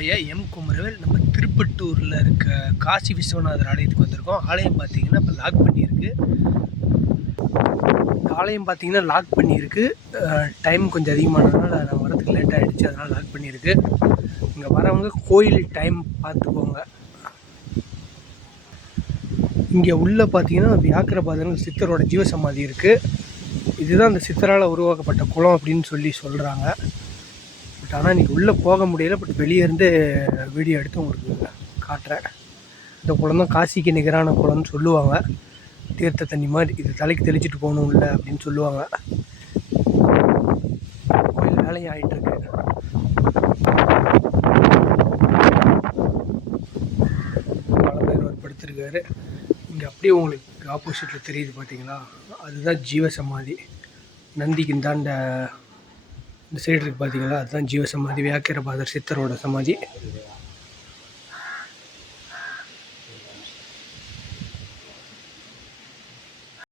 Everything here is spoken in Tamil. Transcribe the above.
ஐயா எம் குமரவேல் நம்ம திருப்பட்டூரில் இருக்க காசி விஸ்வநாதர் ஆலயத்துக்கு வந்திருக்கோம். ஆலயம் பார்த்தீங்கன்னா இப்போ லாக் பண்ணியிருக்கு. ஆலயம் பார்த்தீங்கன்னா லாக் பண்ணியிருக்கு. டைம் கொஞ்சம் அதிகமானதுனால நான் வரதுக்கு லேட் ஆகிடுச்சு, அதனால் லாக் பண்ணியிருக்கு. இங்கே வரவங்க கோயில் டைம் பார்த்துக்கோங்க. இங்கே உள்ளே பார்த்தீங்கன்னா வியாக்கிரபாதர் சித்தரோட ஜீவசமாதி இருக்குது. இதுதான் அந்த சித்தரால் உருவாக்கப்பட்ட குளம் அப்படின்னு சொல்கிறாங்க. பட் ஆனால் இன்றைக்கி உள்ளே போக முடியல. பட் வெளியே இருந்து வீடியோ எடுத்து உங்களுக்கு காட்டுறேன். இந்த குளம் தான் காசிக்கு நிகரான குளம்னு சொல்லுவாங்க. தீர்த்த தண்ணி மாதிரி இது தலைக்கு தெளிச்சிட்டு போகணும் இல்லை அப்படின்னு சொல்லுவாங்க. கோயில் வேலையும் ஆகிட்டுருக்கு. பலபேர் படுத்திருக்காரு. இங்கே அப்படியே உங்களுக்கு ஆப்போசிட்டில் தெரியுது பார்த்தீங்களா, அதுதான் ஜீவசமாதி. நந்திக்கு இந்தாண்ட இந்த சைடு இருக்குது பார்த்தீங்களா, அதுதான் ஜீவசமாதி. வியாக்கிரபாதர் சித்தரோட சமாதி.